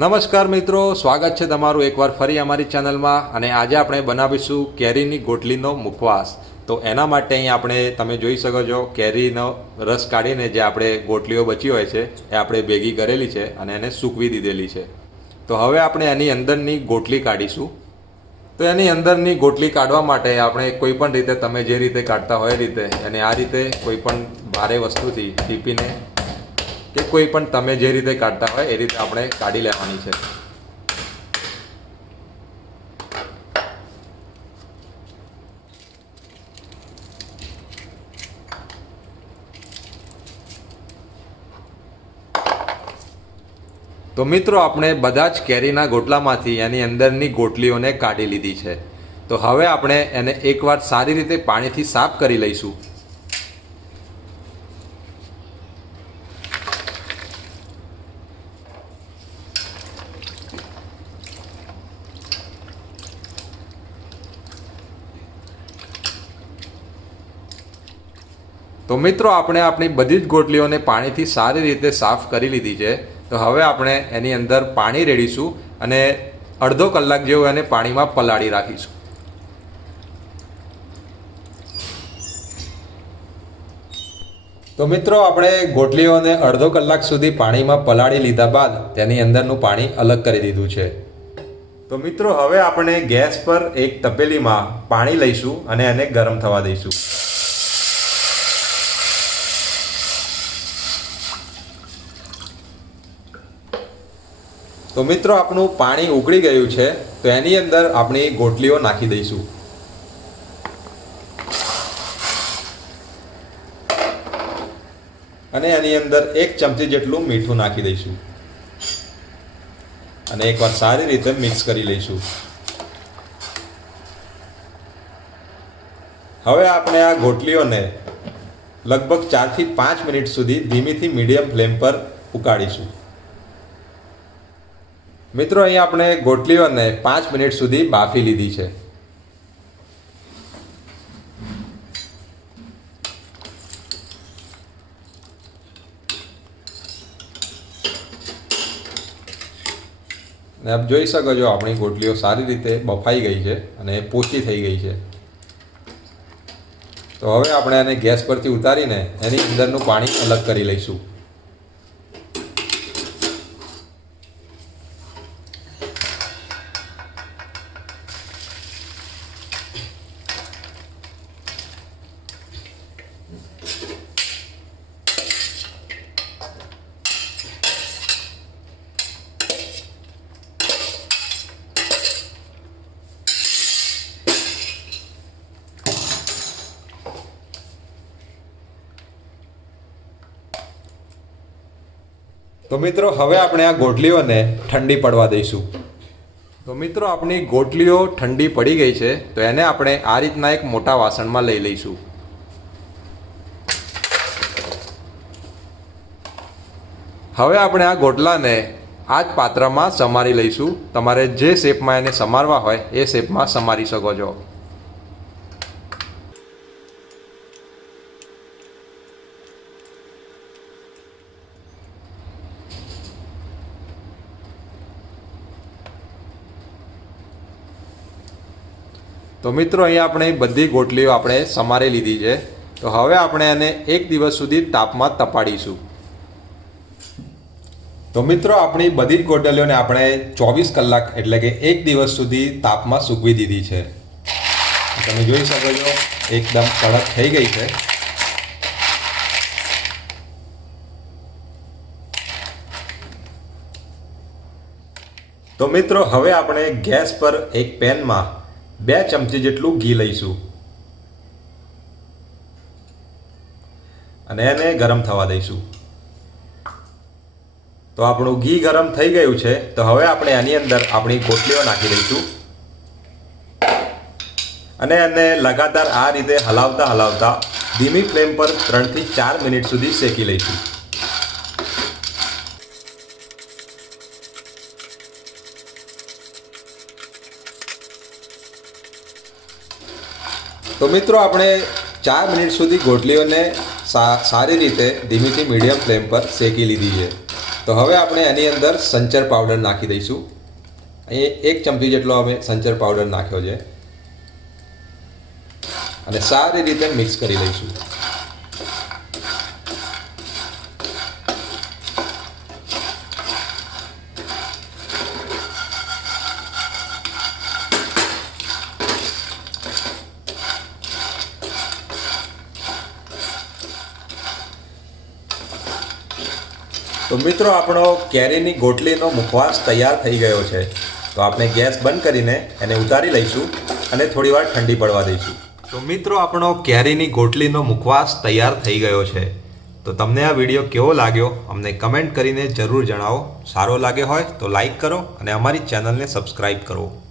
નમસ્કાર મિત્રો, સ્વાગત છે તમારું એકવાર ફરી અમારી ચેનલમાં અને આજે આપણે બનાવીશું કેરીની ગોટલીનો મુખવાસ. તો એના માટે અહીં આપણે, તમે જોઈ શકો છો, કેરીનો રસ કાઢીને જે આપણે ગોટલીઓ બચી હોય છે, એ આપણે ભેગી કરેલી છે અને એને સૂકવી દીધેલી છે. તો હવે આપણે એની અંદરની ગોટલી કાઢીશું. તો એની અંદરની ગોટલી કાઢવા માટે આપણે કોઈપણ રીતે, તમે જે રીતે કાઢતા હોય રીતે અને આ રીતે કોઈ પણ ભારે વસ્તુથી ટીપીને કે કોઈ પણ તમે જે રીતે કાઢતા હોય એ રીતે આપણે કાઢી લેવાની છે. તો મિત્રો, આપણે બધા જ કેરીના ગોટલામાંથી એની અંદરની ગોટલીઓને કાઢી લીધી છે. તો હવે આપણે એને એકવાર સારી રીતે પાણીથી સાફ કરી લઈશું. તો મિત્રો, આપણે આપણી બધી જ ગોટલીઓને પાણીથી સારી રીતે સાફ કરી લીધી છે. તો હવે આપણે એની અંદર પાણી રેડીશું અને અડધો કલાક જેવું એને પાણીમાં પલાળી રાખીશું. તો મિત્રો, આપણે ગોટલીઓને અડધો કલાક સુધી પાણીમાં પલાળી લીધા બાદ તેની અંદરનું પાણી અલગ કરી દીધું છે. તો મિત્રો, હવે આપણે ગેસ પર એક તપેલીમાં પાણી લઈશું અને એને ગરમ થવા દઈશું. તો મિત્રો આપણું પાણી ઉકળી ગયું છે, તો એની અંદર આપણી ગોટલીઓ નાખી દઈશું. અને એની અંદર એક ચમચી જેટલું મીઠું નાખી દઈશું. અને એકવાર સારી રીતે મિક્સ કરી લઈશું. હવે આપણે આ ગોટલીઓને લગભગ ચારથી પાંચ મિનિટ સુધી ધીમીથી મીડિયમ ફ્લેમ પર ઉકાળીશું. મિત્રો અહીં આપણે ગોટલીઓને પાંચ મિનિટ સુધી બાફી લીધી છે. ને આપ જોઈ શકો છો, આપણી ગોટલીઓ સારી રીતે બફાઈ ગઈ છે અને પોચી થઈ ગઈ છે. તો હવે આપણે આને ગેસ પરથી ઉતારીને એની અંદરનું પાણી અલગ કરી લઈશું. તો મિત્રો, હવે આપણે આ ગોટલીઓને ઠંડી પડવા દઈશું. તો મિત્રો, આપણી ગોટલીઓ ઠંડી પડી ગઈ છે, તો એને આપણે આ રીતના એક મોટા વાસણમાં લઈ લઈશું. હવે આપણે આ ગોટલાને આ જ પાત્રમાં સમારી લઈશું. તમારે જે શેપમાં એને સમારવા હોય, એ શેપમાં સમારી શકો છો. તો મિત્રો, અહીંયા આપણે બધી ગોટલીઓ આપણે સમારી લીધી છે. તો હવે આપણે એને એક દિવસ સુધી તાપમાં તપાડીશું. તો મિત્રો, આપણી બધી જ ગોટલીઓને આપણે ચોવીસ કલાક એટલે કે એક દિવસ સુધી તાપમાં સૂકવી દીધી છે. તમે જોઈ શકો છો, એકદમ કડક થઈ ગઈ છે. તો મિત્રો, હવે આપણે ગેસ પર એક પેનમાં બે ચમચી જેટલું ઘી લઈશું. અને એને ગરમ થવા દઈશું. તો આપણું ઘી ગરમ થઈ ગયું છે, તો હવે આપણે એની અંદર આપણી કોટલીઓ નાખી દઈશું. અને એને લગાતાર આ રીતે હલાવતા હલાવતા ધીમી ફ્લેમ પર ત્રણથી ચાર મિનિટ સુધી શેકી લઈશું. તો મિત્રો આપણે ચાર મિનિટ સુધી ગોટલીઓને સારી રીતે ધીમીથી મીડિયમ ફ્લેમ પર શેકી લીધી છે. તો હવે આપણે એની અંદર સંચર પાવડર નાખી દઈશું. અહીં એક ચમચી જેટલો અમે સંચર પાવડર નાખ્યો છે. અને સારી રીતે મિક્સ કરી લઈશું. તો મિત્રો, આપણો કેરીની ગોટલીનો મુખવાસ તૈયાર થઈ ગયો છે. તો આપણે ગેસ બંધ કરીને એને ઉતારી લઈશું અને થોડીવાર ઠંડી પડવા દઈશું. તો મિત્રો, આપણો કેરીની ગોટલીનો મુખવાસ તૈયાર થઈ ગયો છે. તો તમને આ વીડિયો કેવો લાગ્યો? અમને કમેન્ટ કરીને જરૂર જણાવો. સારો લાગે હોય તો લાઈક કરો અને અમારી ચેનલને સબસ્ક્રાઈબ કરો.